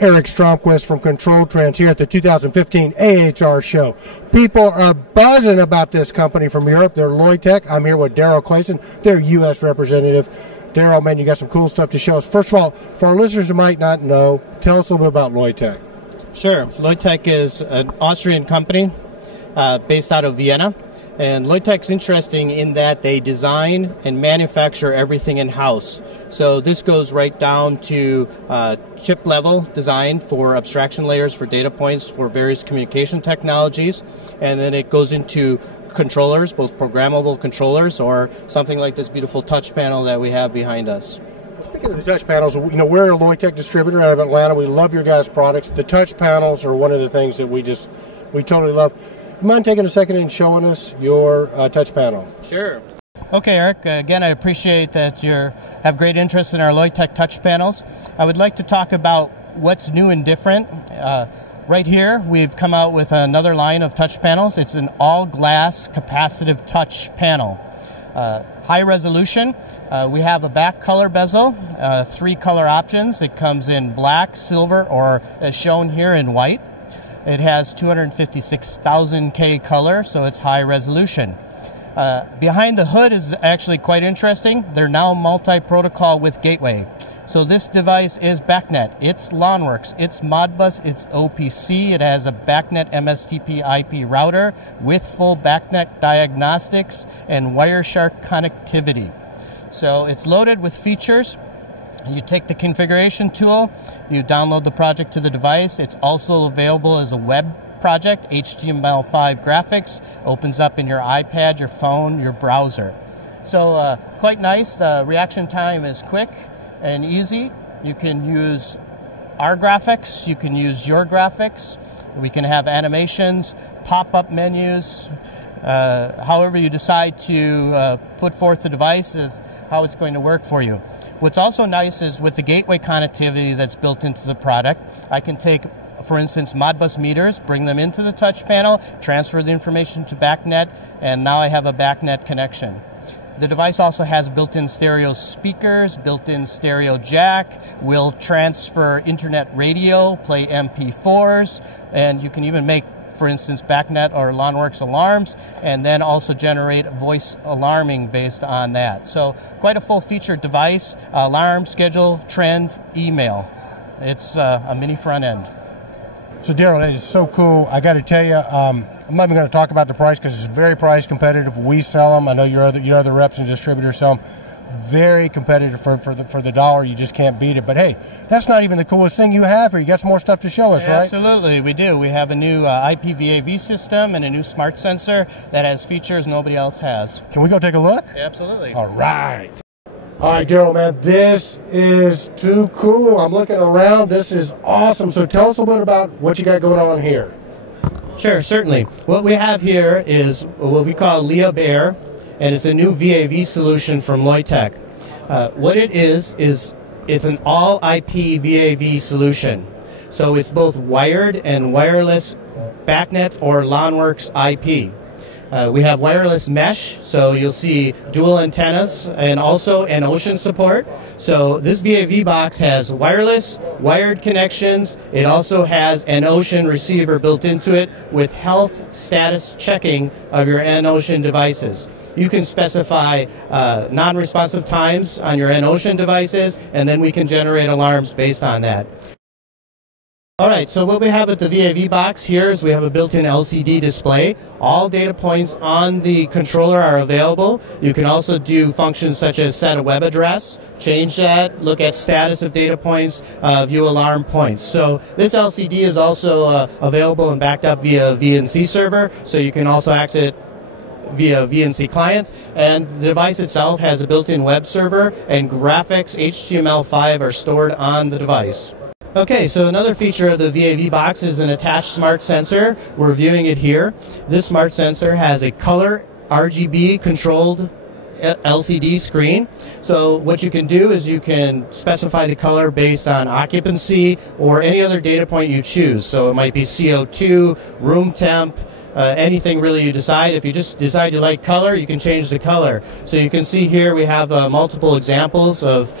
Eric Stromquist from Controltrends here at the 2015 AHR show. People are buzzing about this company from Europe. They're Loytec. I'm here with Daryl Clayson, their U.S. representative. Daryl, man, you got some cool stuff to show us. First of all, for our listeners who might not know, tell us a little bit about Loytec. Sure. Loytec is an Austrian company based out of Vienna. And Loytec's interesting in that they design and manufacture everything in-house. So this goes right down to chip level design for abstraction layers for data points for various communication technologies. And then it goes into controllers, both programmable controllers or something like this beautiful touch panel that we have behind us. Speaking of the touch panels, you know, we're a Loytec distributor out of Atlanta. We love your guys' products. The touch panels are one of the things that we totally love. You mind taking a second and showing us your touch panel? Sure. Okay, Eric, again, I appreciate that you have great interest in our Loytec touch panels. I would like to talk about what's new and different. Right here, we've come out with another line of touch panels. It's an all-glass capacitive touch panel. High resolution. We have a back color bezel, 3 color options. It comes in black, silver, or as shown here in white. It has 256,000 K color, so it's high resolution. Behind the hood is actually quite interesting. They're now multi-protocol with gateway. So this device is BACnet, it's LANWorks, it's Modbus, it's OPC. It has a BACnet MSTP IP router with full BACnet diagnostics and Wireshark connectivity. So it's loaded with features. You take the configuration tool, you download the project to the device. It's also available as a web project, HTML5 graphics, opens up in your iPad, your phone, your browser. So quite nice. Reaction time is quick and easy. You can use our graphics, you can use your graphics. We can have animations, pop-up menus. However you decide to put forth the device is how it's going to work for you. What's also nice is with the gateway connectivity that's built into the product, I can take, for instance, Modbus meters, bring them into the touch panel, transfer the information to BACnet, and now I have a BACnet connection. The device also has built-in stereo speakers, built-in stereo jack, will transfer internet radio, play MP4s, and you can even make, for instance, BACnet or LANWorks alarms, and then also generate voice alarming based on that. So quite a full-featured device, alarm, schedule, trend, email. It's a mini front end. So Daryl, that is so cool. I got to tell you, I'm not even going to talk about the price because it's very price competitive. We sell them. I know your other reps and distributors sell them. Very competitive for the dollar. You just can't beat it. But hey, that's not even the coolest thing you have here. You got some more stuff to show us, right? Absolutely, we do. We have a new IP VAV system and a new smart sensor that has features nobody else has. Can we go take a look? Absolutely. All right. All right, Daryl, man, this is too cool. I'm looking around. This is awesome. So tell us a little bit about what you got going on here. Sure, certainly. What we have here is what we call LIOB AIR, and it's a new VAV solution from Loytec. What it is it's an all IP VAV solution. So it's both wired and wireless BACnet or LANWorks IP. We have wireless mesh, so you'll see dual antennas and also an ocean support. So this VAV box has wireless, wired connections. It also has an ocean receiver built into it with health status checking of your N-Ocean devices. You can specify non-responsive times on your N-Ocean devices, and then we can generate alarms based on that. All right, so what we have at the VAV box here is we have a built-in LCD display. All data points on the controller are available. You can also do functions such as set a web address, change that, look at status of data points, view alarm points. So this LCD is also available and backed up via VNC server, so you can also access it via VNC client, and the device itself has a built-in web server, and graphics HTML5 are stored on the device. Okay, so another feature of the VAV box is an attached smart sensor. We're viewing it here. This smart sensor has a color RGB controlled LCD screen. So what you can do is you can specify the color based on occupancy or any other data point you choose. So it might be CO2, room temp, anything really you decide. If you just decide you like color, you can change the color. So you can see here we have multiple examples of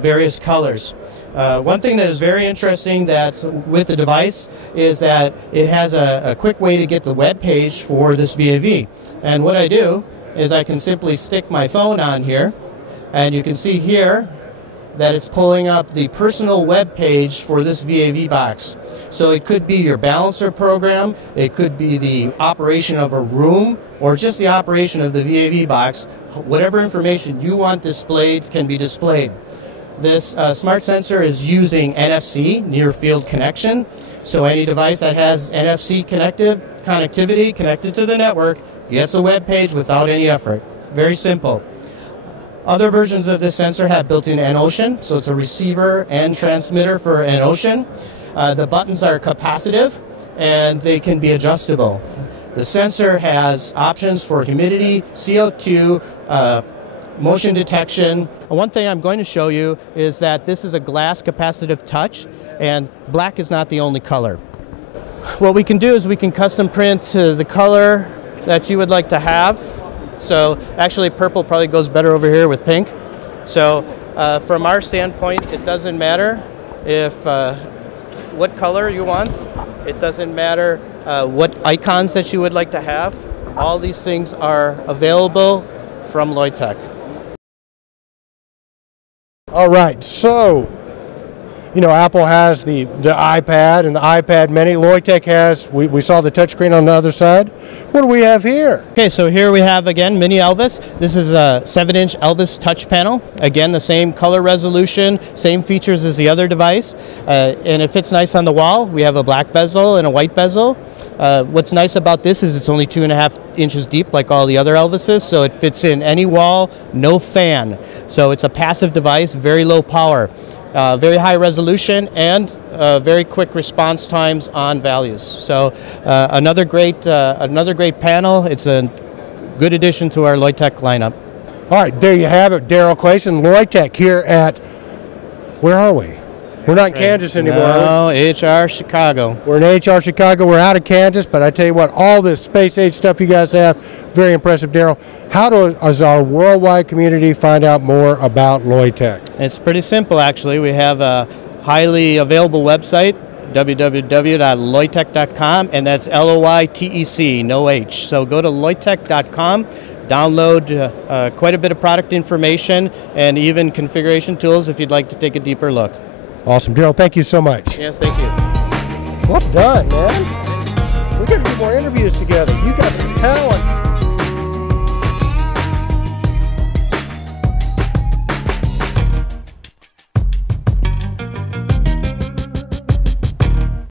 various colors. One thing that is very interesting that's with the device is that it has a quick way to get the web page for this VAV. And what I do is I can simply stick my phone on here, and you can see here that it's pulling up the personal web page for this VAV box. So it could be your balancer program, it could be the operation of a room, or just the operation of the VAV box. Whatever information you want displayed can be displayed. This smart sensor is using NFC, near field connection. So any device that has NFC connectivity connected to the network gets a web page without any effort. Very simple. Other versions of this sensor have built-in N-Ocean, so it's a receiver and transmitter for N-Ocean. The buttons are capacitive and they can be adjustable. The sensor has options for humidity, CO2, motion detection. One thing I'm going to show you is that this is a glass capacitive touch, and black is not the only color. What we can do is we can custom print the color that you would like to have. So actually purple probably goes better over here with pink. So from our standpoint, it doesn't matter if what color you want. It doesn't matter what icons that you would like to have. All these things are available from Loytec. All right, so, you know, Apple has the iPad and the iPad mini. Loytec has, we saw the touchscreen on the other side. What do we have here? Okay, so here we have, again, mini Elvis. This is a 7-inch Elvis touch panel. Again, the same color resolution, same features as the other device. And it fits nice on the wall. We have a black bezel and a white bezel. What's nice about this is it's only 2.5 inches deep like all the other Elvises, so it fits in any wall, no fan. So it's a passive device, very low power. Very high resolution and very quick response times on values. So another great panel. It's a good addition to our Loytec lineup. All right, there you have it, Daryl Clayson, Loytec here at, where are we? We're not in Kansas anymore. No, AHR Chicago. We're in AHR Chicago. We're out of Kansas, but I tell you what, all this space age stuff you guys have, very impressive, Daryl. How does our worldwide community find out more about Loytec? It's pretty simple, actually. We have a highly available website, www.loytec.com, and that's Loytec, no H. So go to loytec.com, download quite a bit of product information and even configuration tools if you'd like to take a deeper look. Awesome, Daryl. Thank you so much. Yes, thank you. Well done, man. We're going to do more interviews together. You got the talent.